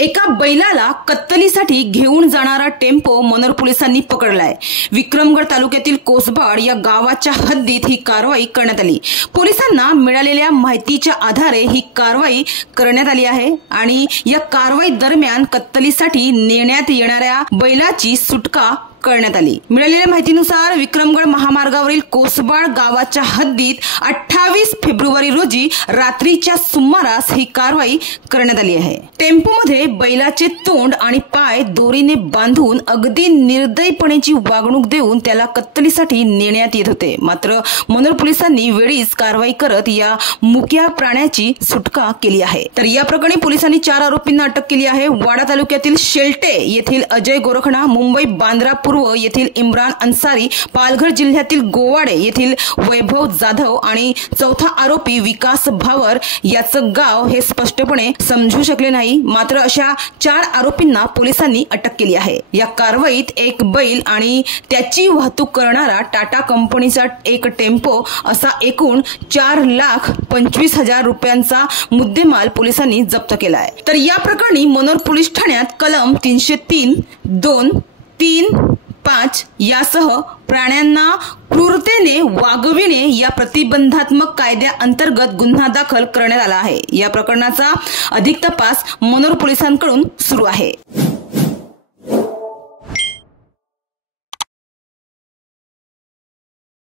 एका बैलाला कत्तलीसाठी घेऊन जाणारा टेम्पो मनोर पोलिसांनी पकडलाय। विक्रमगड तालुक्यातील कोसबाड या गावाच्या हद्दीत ही कारवाई करण्यात आली। पोलिसांना मिळालेल्या माहितीच्या आधारे ही कारवाई करण्यात आली आहे आणि या कारवाई दरम्यान कत्तलीसाठी नेण्यात येणाऱ्या बैलाची सुटका करण्यात आली। मिळालेल्या माहितीनुसार विक्रमगड महामार्गावरील कोसबाड गावाच्या हद्दीत 28 फेब्रुवारी रोजी रात्रीच्या सुमारास ही कारवाई करण्यात आली आहे। टेम्पोमध्ये बैलाचे तोंड आणि पाय दोरीने बांधून अगदी निर्दयीपणाची वागणूक देऊन त्याला कत्तलीसाठी नेण्यात येत होते। मात्र मनोर पोलिसांनी वेळीच कारवाई करत या मुक्या प्राण्याची सुटका केली आहे। तर या प्रकरणी पोलिसांनी 4 आरोपींना अटक केली आहे। वाडा तालुक्यातील शेलटे येथील अजय गोरखणा, मुंबई बांद्रा पूर्व येथील इम्रान अन्सारी, पालघर जिल्ह्यातील गोवाडे येथील वैभव जाधव आणि चौथा आरोपी विकास भावर याचं गाव हे स्पष्टपणे समजू शकले नाही। मात्र अशा 4 आरोपींना पोलिसांनी अटक केली आहे। या कारवाईत एक बैल आणि त्याची वाहतूक करणारा टाटा कंपनीचा एक टेम्पो असा एकूण 4,25,000 रुपयांचा मुद्देमाल पोलिसांनी जप्त केला आहे। तर या प्रकरणी मनोर पोलीस ठाण्यात कलम 303(2), 3, 5 यासह प्राण्यांना क्रूरतेने वागविणे या प्रतिबंधात्मक कायद्याअंतर्गत गुन्हा दाखल करण्यात आला आहे। या प्रकरणाचा अधिक तपास मनोर पोलिसांकडून सुरू आहे।